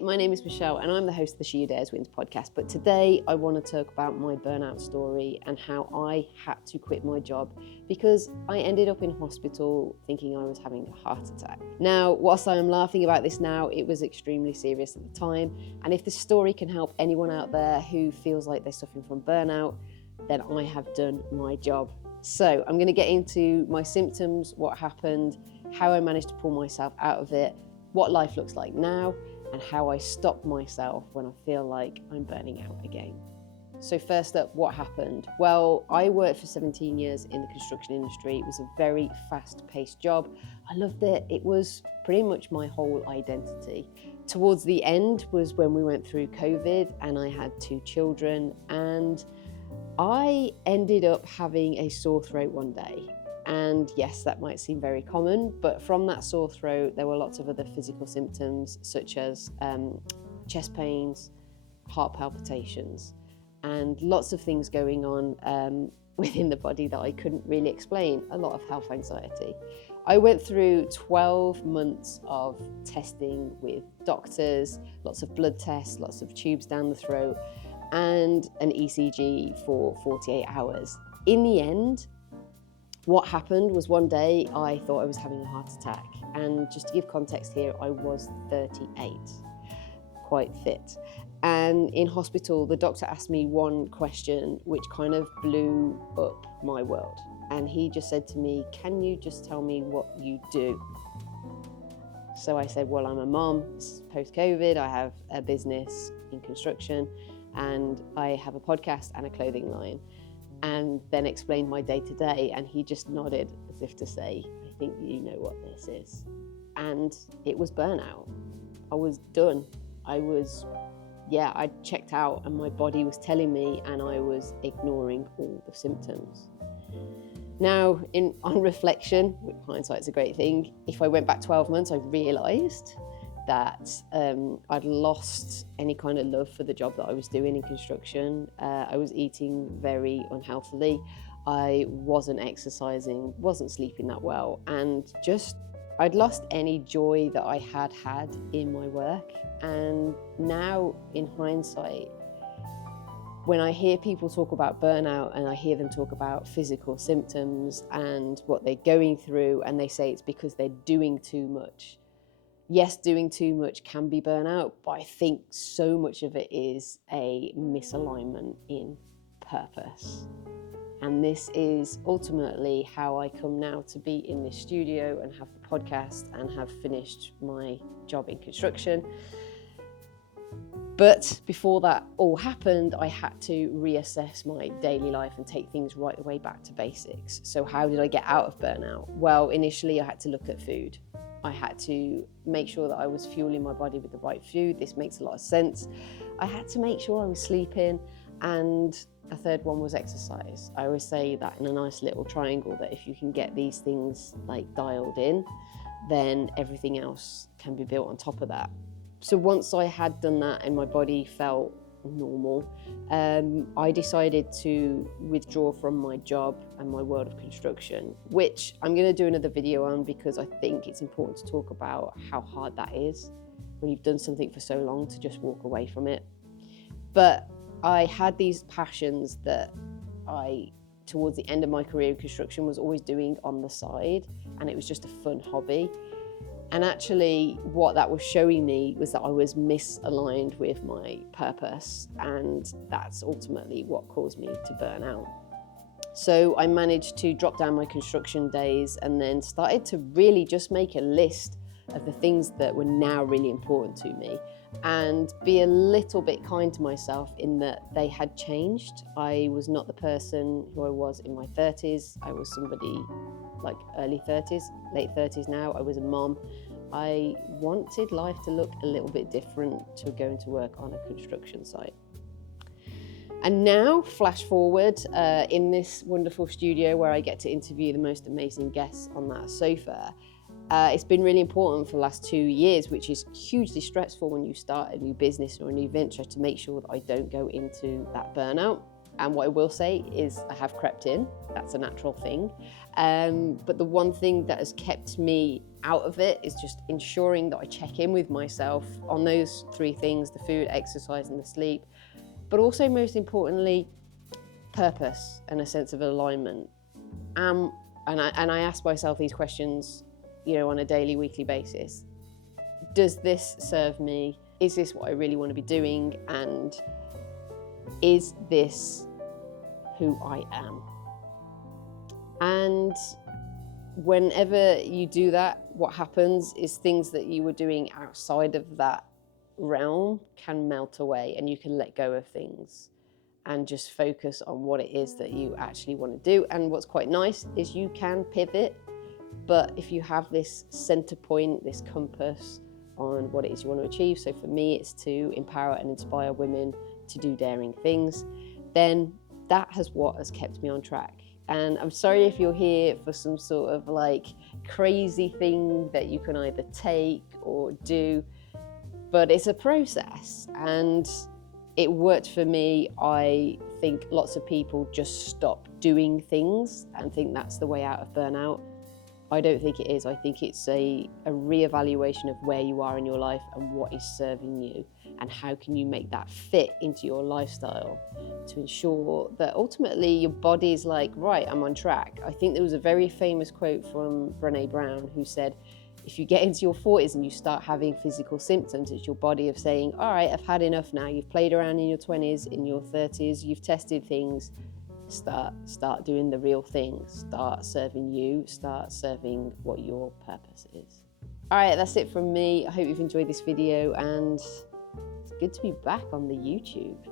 My name is Michelle and I'm the host of the She Who Dares Wins podcast, but today I want to talk about my burnout story and how I had to quit my job because I ended up in hospital thinking I was having a heart attack. Now, whilst I am laughing about this now, it was extremely serious at the time, and if this story can help anyone out there who feels like they're suffering from burnout, then I have done my job. So I'm going to get into my symptoms, what happened, how I managed to pull myself out of it, what life looks like now, and how I stop myself when I feel like I'm burning out again. So first up, what happened? Well, I worked for 17 years in the construction industry. It was a very fast-paced job. I loved it. It was pretty much my whole identity. Towards the end was when we went through COVID and I had 2 children, and I ended up having a sore throat one day. And yes, that might seem very common, but from that sore throat, there were lots of other physical symptoms such as chest pains, heart palpitations, and lots of things going on within the body that I couldn't really explain, a lot of health anxiety. I went through 12 months of testing with doctors, lots of blood tests, lots of tubes down the throat, and an ECG for 48 hours. In the end, what happened was one day I thought I was having a heart attack, and just to give context here, I was 38, quite fit. And in hospital, the doctor asked me one question which kind of blew up my world. And he just said to me, "Can you just tell me what you do?" So I said, well, I'm a mom, post-COVID, I have a business in construction, and I have a podcast and a clothing line. And then explained my day-to-day, and he just nodded as if to say, I think you know what this is. And it was burnout. I was done. I checked out, and my body was telling me, and I was ignoring all the symptoms. Now, on reflection, hindsight's a great thing, if I went back 12 months, I realised that I'd lost any kind of love for the job that I was doing in construction. I was eating very unhealthily. I wasn't exercising, wasn't sleeping that well, and I'd lost any joy that I had in my work. And now, in hindsight, when I hear people talk about burnout and I hear them talk about physical symptoms and what they're going through, and they say it's because they're doing too much. Yes, doing too much can be burnout, but I think so much of it is a misalignment in purpose. And this is ultimately how I come now to be in this studio and have the podcast and have finished my job in construction. But before that all happened, I had to reassess my daily life and take things right the way back to basics. So how did I get out of burnout? Well, initially I had to look at food. I had to make sure that I was fueling my body with the right food. This makes a lot of sense. I had to make sure I was sleeping, and a third one was exercise. I always say that in a nice little triangle, that if you can get these things like dialed in, then everything else can be built on top of that. So once I had done that and my body felt normal, I decided to withdraw from my job and my world of construction, which I'm going to do another video on because I think it's important to talk about how hard that is when you've done something for so long to just walk away from it. But I had these passions that towards the end of my career in construction, was always doing on the side, and it was just a fun hobby. And actually what that was showing me was that I was misaligned with my purpose, and that's ultimately what caused me to burn out. So I managed to drop down my construction days and then started to really just make a list of the things that were now really important to me, and be a little bit kind to myself in that they had changed. I was not the person who I was in my 30s. I was somebody like early 30s, late 30s now. I was a mom. I wanted life to look a little bit different to going to work on a construction site. And now, flash forward, in this wonderful studio where I get to interview the most amazing guests on that sofa, it's been really important for the last 2 years, which is hugely stressful when you start a new business or a new venture, to make sure that I don't go into that burnout. And what I will say is I have crept in, that's a natural thing. But the one thing that has kept me out of it is just ensuring that I check in with myself on those three things: the food, exercise, and the sleep. But also, most importantly, purpose and a sense of alignment. And I ask myself these questions, on a daily, weekly basis. Does this serve me? Is this what I really want to be doing? And is this who I am? And whenever you do that, what happens is things that you were doing outside of that realm can melt away, and you can let go of things and just focus on what it is that you actually want to do. And what's quite nice is you can pivot, but if you have this center point, this compass on what it is you want to achieve, so for me it's to empower and inspire women to do daring things, then that what has kept me on track. And I'm sorry if you're here for some sort of like crazy thing that you can either take or do, but it's a process and it worked for me. I think lots of people just stop doing things and think that's the way out of burnout. I don't think it is. I think it's a reevaluation of where you are in your life and what is serving you, and how can you make that fit into your lifestyle to ensure that ultimately your body is like, right, I'm on track. I think there was a very famous quote from Brené Brown who said, if you get into your 40s and you start having physical symptoms, it's your body of saying, all right, I've had enough now. You've played around in your 20s, in your 30s, you've tested things. Start doing the real thing. Start serving you. Start serving what your purpose is. All right, that's it from me. I hope you've enjoyed this video, and it's good to be back on the YouTube.